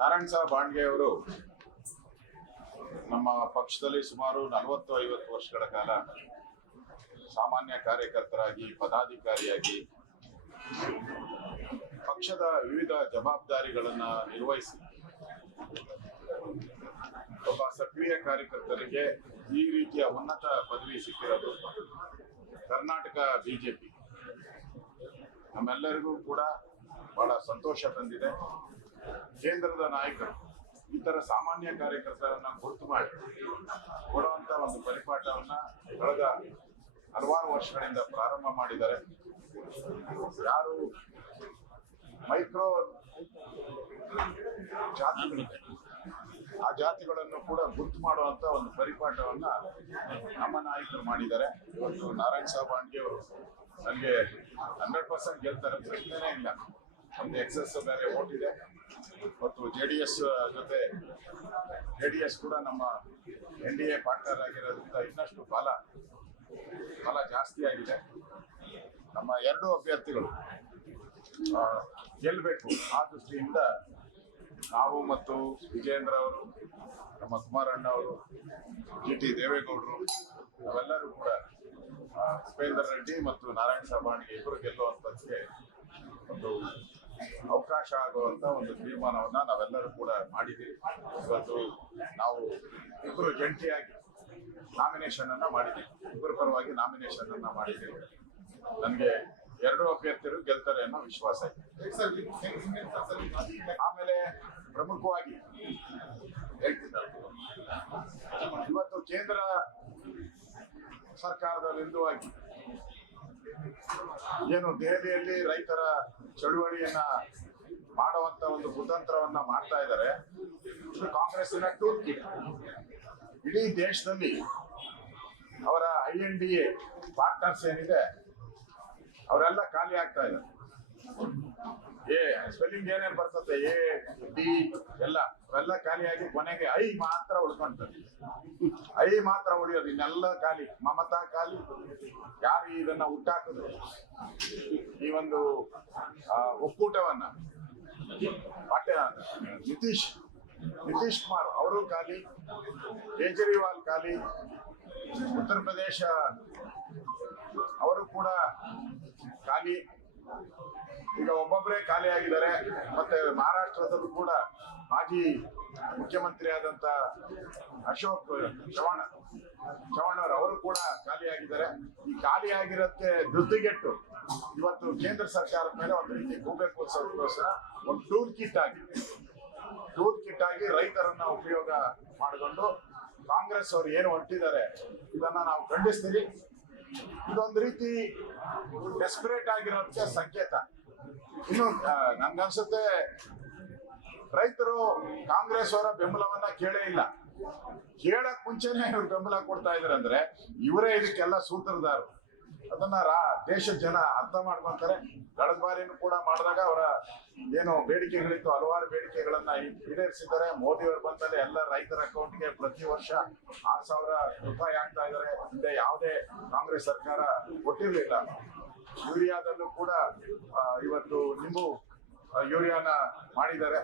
ನಾರಾಯಣ್ ಸಾಹೇಬ್ ಬಾಂಡ್ಗೆ ಅವರು ನಮ್ಮ ಪಕ್ಷದಲ್ಲಿ ಸುಮಾರು 40-50 ವರ್ಷಗಳ ಕಾಲ ಸಾಮಾನ್ಯ ಕಾರ್ಯಕರ್ತರಾಗಿ ಪದಾಧಿಕಾರಿಯಾಗಿ ಪಕ್ಷದ ವಿವಿಧ ಜವಾಬ್ದಾರಿಗಳನ್ನ ನಿರ್ವಹಿಸಿ ಒಬ್ಬ ಸಕ್ರಿಯ ಕಾರ್ಯಕರ್ತರಿಗೆ ಈ ರೀತಿಯ ಉನ್ನತ ಪದವಿ ಸಿಕ್ಕಿರೋದು ಕರ್ನಾಟಕ ಬಿಜೆಪಿ ನಮ್ಮೆಲ್ಲರಿಗೂ ಕೂಡ ಬಹಳ ಸಂತೋಷ ತಂದಿದೆ. ಕೇಂದ್ರದ ನಾಯಕರು ಇತರ ಸಾಮಾನ್ಯ ಕಾರ್ಯಕರ್ತರನ್ನ ಗುರುತು ಮಾಡಿ ಕೊಡುವಂತ ಒಂದು ಪರಿಪಾಠವನ್ನ ಕಳೆದ ಹಲವಾರು ವರ್ಷಗಳಿಂದ ಪ್ರಾರಂಭ ಮಾಡಿದ್ದಾರೆ. ಯಾರು ಮೈಕ್ರೋ ಜಾತಿಗಳಿದೆ ಆ ಜಾತಿಗಳನ್ನು ಕೂಡ ಗುರುತು ಮಾಡುವಂತ ಒಂದು ಪರಿಪಾಠವನ್ನ ನಮ್ಮ ನಾಯಕರು ಮಾಡಿದ್ದಾರೆ. ಇವತ್ತು ನಾರಾಯಣ್ ಸಾಹೇಬ್ ಬಾಂಡ್ಗೆ ಅವರು ನನಗೆ 100% ಗೆಲ್ತಾರೆ, ಪ್ರಶ್ನೆನೇ ಇಲ್ಲ. ಒಂದು ಎಕ್ಸೆಸ್ ಬೇರೆ ವೋಟ್ ಇದೆ ಮತ್ತು ಜೆಡಿಎಸ್ ಕೂಡ ನಮ್ಮ NDA ಪಾರ್ಟ್ನರ್ ಆಗಿರೋದ್ರಿಂದ ಇನ್ನಷ್ಟು ಬಲ ಜಾಸ್ತಿ ಆಗಿದೆ. ನಮ್ಮ ಎರಡು ಅಭ್ಯರ್ಥಿಗಳು ಗೆಲ್ಲಬೇಕು ಆ ದೃಷ್ಟಿಯಿಂದ ನಾವು ಮತ್ತು ವಿಜಯೇಂದ್ರ ಅವರು, ನಮ್ಮ ಕುಮಾರಣ್ಣ ಅವರು, GT ದೇವೇಗೌಡರು ನಾವೆಲ್ಲರೂ ಕೂಡ ಉಪೇಂದ್ರ ರೆಡ್ಡಿ ಮತ್ತು ನಾರಾಯಣ್ ಸಾಹೇಬ್ ಬಾಂಡ್ಗೆ ಇಬ್ಬರು ಗೆಲ್ಲುವಂಥದ್ದಕ್ಕೆ ಒಂದು ಅವಕಾಶ ಆಗುವಂತ ಒಂದು ತೀರ್ಮಾನವನ್ನ ನಾವೆಲ್ಲರೂ ಕೂಡ ಮಾಡಿದ್ದೀವಿ. ಇವತ್ತು ನಾವು ಇಬ್ಬರು ಜಂಟಿಯಾಗಿ ನಾಮಿನೇಷನ್ ಅನ್ನ ಮಾಡಿದ್ದೀವಿ, ಇಬ್ಬರ ಪರವಾಗಿ ನಾಮಿನೇಷನ್ ಅನ್ನ ಮಾಡಿದ್ದೀವಿ. ನನಗೆ ಎರಡು ಅಭ್ಯರ್ಥಿಗಳು ಗೆಲ್ತಾರೆ ಅನ್ನೋ ವಿಶ್ವಾಸ ಇದೆ. ಆಮೇಲೆ ಪ್ರಮುಖವಾಗಿ ಹೇಳ್ತಿದ್ದಾರೆ, ಇವತ್ತು ಕೇಂದ್ರ ಸರ್ಕಾರದ ವಿರುದ್ಧವಾಗಿ ಏನು ದೆಹಲಿಯಲ್ಲಿ ರೈತರ ಚಳುವಳಿಯನ್ನ ಮಾಡುವಂತ ಒಂದು ಕುತಂತ್ರವನ್ನ ಮಾಡ್ತಾ ಇದ್ದಾರೆ. ಕಾಂಗ್ರೆಸ್ಸಿನ ಟೂಲ್ ಕಿಟ್ ಇಡೀ ದೇಶದಲ್ಲಿ ಅವರ INDA ಪಾರ್ಟ್ನರ್ಸ್ ಏನಿದೆ ಅವರೆಲ್ಲ ಖಾಲಿ ಆಗ್ತಾ ಇದ್ದಾರೆ. ಸ್ಪೆಲ್ಲಿಂಗ್ ಏನೇನು ಬರ್ತದೆ AD ಎಲ್ಲ ಅವೆಲ್ಲ ಖಾಲಿಯಾಗಿ ಕೊನೆಗೆ I ಮಾತ್ರ ಉಳ್ಕೊಂತಾರೆ. I ಮಾತ್ರ ಉಳಿಯೋದು, ಇನ್ನೆಲ್ಲ ಖಾಲಿ. ಮಮತಾ ಖಾಲಿ. ಯಾರು ಇದನ್ನ ಹುಟ್ಟಾಕಿದ್ರು ಈ ಒಂದು ಒಕ್ಕೂಟವನ್ನ ನಿತೀಶ್ ಕುಮಾರ್ ಅವರು ಖಾಲಿ, ಕೇಜ್ರಿವಾಲ್ ಖಾಲಿ, ಉತ್ತರ ಪ್ರದೇಶ ಅವರು ಕೂಡ ಖಾಲಿ. ಈಗ ಒಬ್ಬೊಬ್ಬರೇ ಖಾಲಿ ಆಗಿದ್ದಾರೆ. ಮತ್ತೆ ಮಹಾರಾಷ್ಟ್ರದಲ್ಲೂ ಕೂಡ ಮಾಜಿ ಮುಖ್ಯಮಂತ್ರಿ ಆದಂತ ಅಶೋಕ್ ಚವಾಣ್ ಅವರು ಕೂಡ ಖಾಲಿ ಆಗಿದ್ದಾರೆ. ಈ ಖಾಲಿ ಆಗಿರೋಕ್ಕೆ ಧೃತಿಗೆಟ್ಟು ಇವತ್ತು ಕೇಂದ್ರ ಸರ್ಕಾರದ ಮೇಲೆ ಒಂದು ರೀತಿ ಗೂಬೆ ಕೂರಿಸೋದಕ್ಕೋಸ್ಕರ ಒಂದು ಟೂಲ್ ಕಿಟ್ ಆಗಿ ರೈತರನ್ನ ಉಪಯೋಗ ಮಾಡಿಕೊಂಡು ಕಾಂಗ್ರೆಸ್ ಅವರು ಏನು ಹೊರಟಿದ್ದಾರೆ ಇದನ್ನ ನಾವು ಖಂಡಿಸ್ತೀವಿ. ಇದೊಂದು ರೀತಿ ಡೆಸ್ಪರೇಟ್ ಆಗಿರೋದಕ್ಕೆ ಸಂಕೇತ. ಇನ್ನು ನನ್ಗನ್ಸುತ್ತೆ ರೈತರು ಕಾಂಗ್ರೆಸ್ ಅವರ ಬೆಂಬಲವನ್ನ ಕೇಳೇ ಇಲ್ಲ. ಕೇಳಕ್ ಮುಂಚೆನೆ ಇವ್ರು ಬೆಂಬಲ ಕೊಡ್ತಾ ಇದಾರೆ ಅಂದ್ರೆ ಇವರೇ ಇದಕ್ಕೆಲ್ಲ ಸೂತ್ರಧಾರರು. ಅದನ್ನ ದೇಶದ ಜನ ಅರ್ಥ ಮಾಡ್ಕೊಂತಾರೆ. ಕಳೆದ ಬಾರಿನೂ ಕೂಡ ಮಾಡಿದಾಗ ಅವರ ಏನು ಬೇಡಿಕೆಗಳಿತ್ತು, ಹಲವಾರು ಬೇಡಿಕೆಗಳನ್ನ ಈಡೇರಿಸಿದ್ದಾರೆ. ಮೋದಿ ಅವರು ಬಂದಲ್ಲಿ ಎಲ್ಲ ರೈತರ ಅಕೌಂಟ್ಗೆ ಪ್ರತಿ ವರ್ಷ 6,000 ರೂಪಾಯಿ ಆಗ್ತಾ ಇದ್ದಾರೆ. ಹಿಂದೆ ಯಾವುದೇ ಕಾಂಗ್ರೆಸ್ ಸರ್ಕಾರ ಕೊಟ್ಟಿರ್ಲಿಲ್ಲ. ಯೂರಿಯಾದಲ್ಲೂ ಕೂಡ ಇವತ್ತು ಯೂರಿಯಾನ ಮಾಡಿದ್ದಾರೆ.